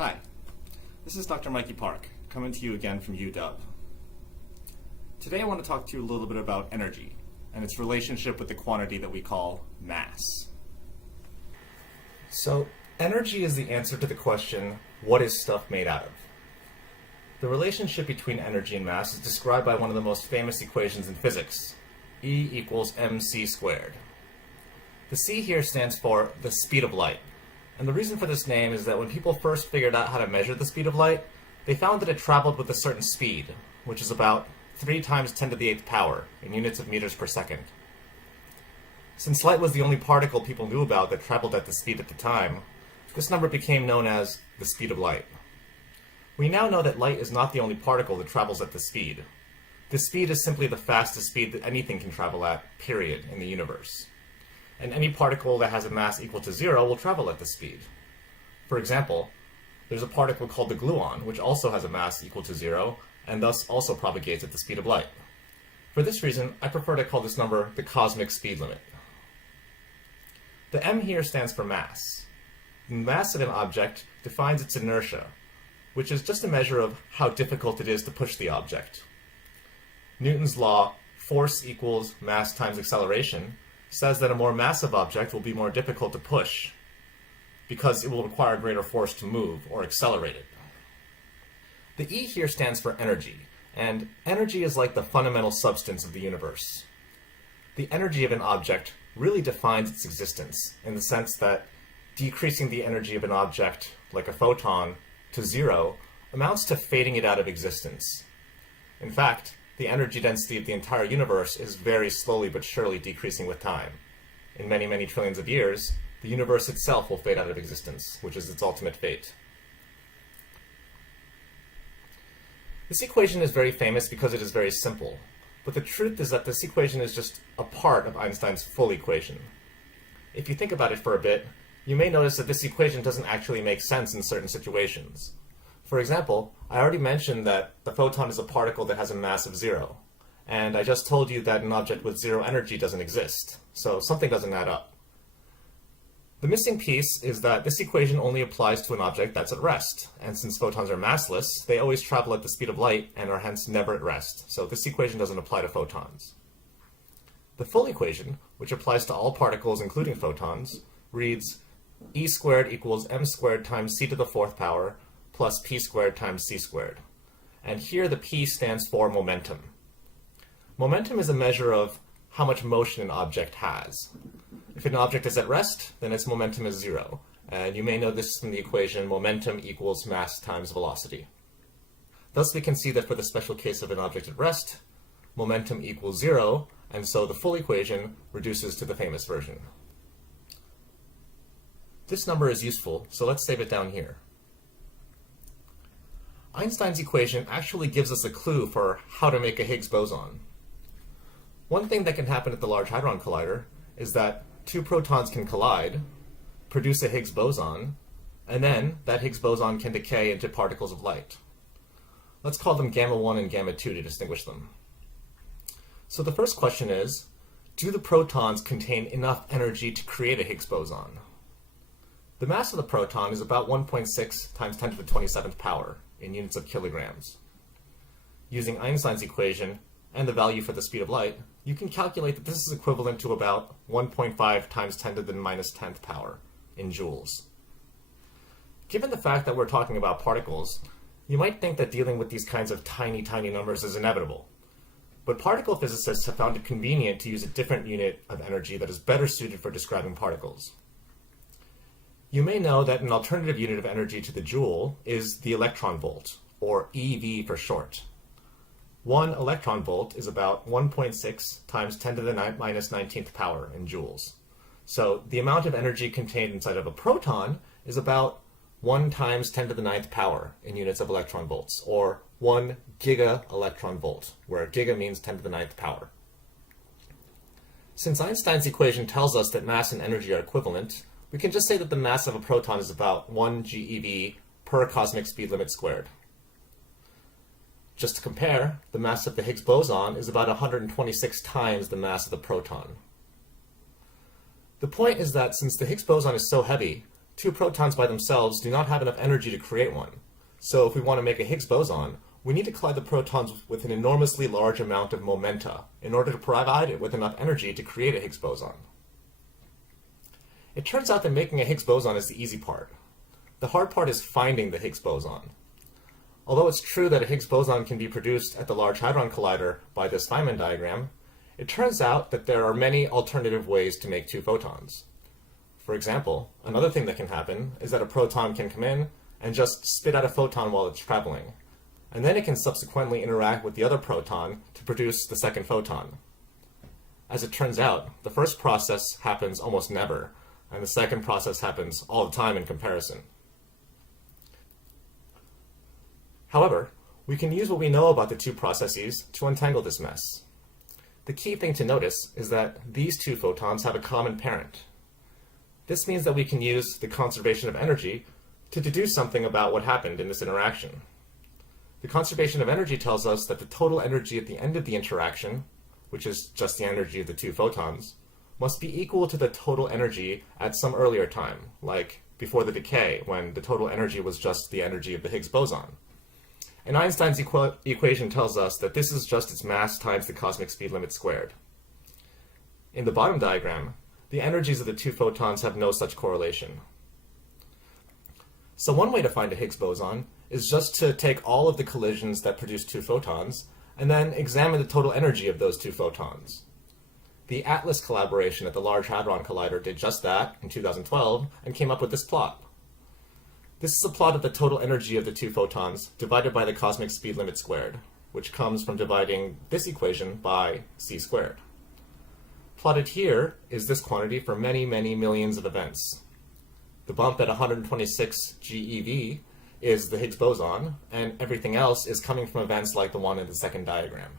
Hi, this is Dr. Mikey Park, coming to you again from UW. Today I want to talk to you a little bit about energy and its relationship with the quantity that we call mass. So, energy is the answer to the question, what is stuff made out of? The relationship between energy and mass is described by one of the most famous equations in physics, E equals mc squared. The c here stands for the speed of light. And the reason for this name is that when people first figured out how to measure the speed of light, they found that it traveled with a certain speed, which is about 3 times 10 to the 8th power in units of meters per second. Since light was the only particle people knew about that traveled at the speed at the time, this number became known as the speed of light. We now know that light is not the only particle that travels at this speed. This speed is simply the fastest speed that anything can travel at, period, in the universe. And any particle that has a mass equal to 0 will travel at this speed. For example, there's a particle called the gluon, which also has a mass equal to 0, and thus also propagates at the speed of light. For this reason, I prefer to call this number the cosmic speed limit. The m here stands for mass. The mass of an object defines its inertia, which is just a measure of how difficult it is to push the object. Newton's law, force equals mass times acceleration, says that a more massive object will be more difficult to push because it will require greater force to move or accelerate it. The E here stands for energy, and energy is like the fundamental substance of the universe. The energy of an object really defines its existence in the sense that decreasing the energy of an object, like a photon, to 0 amounts to fading it out of existence. In fact, the energy density of the entire universe is very slowly but surely decreasing with time. In many, many trillions of years, the universe itself will fade out of existence, which is its ultimate fate. This equation is very famous because it is very simple, but the truth is that this equation is just a part of Einstein's full equation. If you think about it for a bit, you may notice that this equation doesn't actually make sense in certain situations. For example, I already mentioned that the photon is a particle that has a mass of 0, and I just told you that an object with 0 energy doesn't exist, so something doesn't add up. The missing piece is that this equation only applies to an object that's at rest, and since photons are massless, they always travel at the speed of light and are hence never at rest, so this equation doesn't apply to photons. The full equation, which applies to all particles including photons, reads E squared equals m squared times c to the 4th power plus p squared times c squared. And here the p stands for momentum. Momentum is a measure of how much motion an object has. If an object is at rest, then its momentum is 0. And you may know this from the equation momentum equals mass times velocity. Thus we can see that for the special case of an object at rest, momentum equals 0, and so the full equation reduces to the famous version. This number is useful, so let's save it down here. Einstein's equation actually gives us a clue for how to make a Higgs boson. One thing that can happen at the Large Hadron Collider is that 2 protons can collide, produce a Higgs boson, and then that Higgs boson can decay into particles of light. Let's call them gamma 1 and gamma 2 to distinguish them. So the first question is, do the protons contain enough energy to create a Higgs boson? The mass of the proton is about 1.6 times 10 to the 27th power in units of kilograms. Using Einstein's equation and the value for the speed of light, you can calculate that this is equivalent to about 1.5 times 10 to the minus 10th power in joules. Given the fact that we're talking about particles, you might think that dealing with these kinds of tiny, tiny numbers is inevitable. But particle physicists have found it convenient to use a different unit of energy that is better suited for describing particles. You may know that an alternative unit of energy to the joule is the electron volt, or eV for short. 1 electron volt is about 1.6 times 10 to the minus 19th power in joules. So the amount of energy contained inside of a proton is about 1 times 10 to the 9th power in units of electron volts, or 1 giga electron volt, where giga means 10 to the 9th power. Since Einstein's equation tells us that mass and energy are equivalent, we can just say that the mass of a proton is about 1 GeV per cosmic speed limit squared. Just to compare, the mass of the Higgs boson is about 126 times the mass of the proton. The point is that since the Higgs boson is so heavy, two protons by themselves do not have enough energy to create one. So if we want to make a Higgs boson, we need to collide the protons with an enormously large amount of momenta in order to provide it with enough energy to create a Higgs boson. It turns out that making a Higgs boson is the easy part. The hard part is finding the Higgs boson. Although it's true that a Higgs boson can be produced at the Large Hadron Collider by this Feynman diagram, it turns out that there are many alternative ways to make two photons. For example, another thing that can happen is that a proton can come in and just spit out a photon while it's traveling, and then it can subsequently interact with the other proton to produce the second photon. As it turns out, the first process happens almost never, and the second process happens all the time in comparison. However, we can use what we know about the two processes to untangle this mess. The key thing to notice is that these two photons have a common parent. This means that we can use the conservation of energy to deduce something about what happened in this interaction. The conservation of energy tells us that the total energy at the end of the interaction, which is just the energy of the two photons, must be equal to the total energy at some earlier time, like before the decay, when the total energy was just the energy of the Higgs boson. And Einstein's equation tells us that this is just its mass times the cosmic speed limit squared. In the bottom diagram, the energies of the two photons have no such correlation. So one way to find a Higgs boson is just to take all of the collisions that produce two photons and then examine the total energy of those two photons. The ATLAS collaboration at the Large Hadron Collider did just that in 2012 and came up with this plot. This is a plot of the total energy of the two photons divided by the cosmic speed limit squared, which comes from dividing this equation by c squared. Plotted here is this quantity for many, many millions of events. The bump at 126 GeV is the Higgs boson, and everything else is coming from events like the one in the second diagram.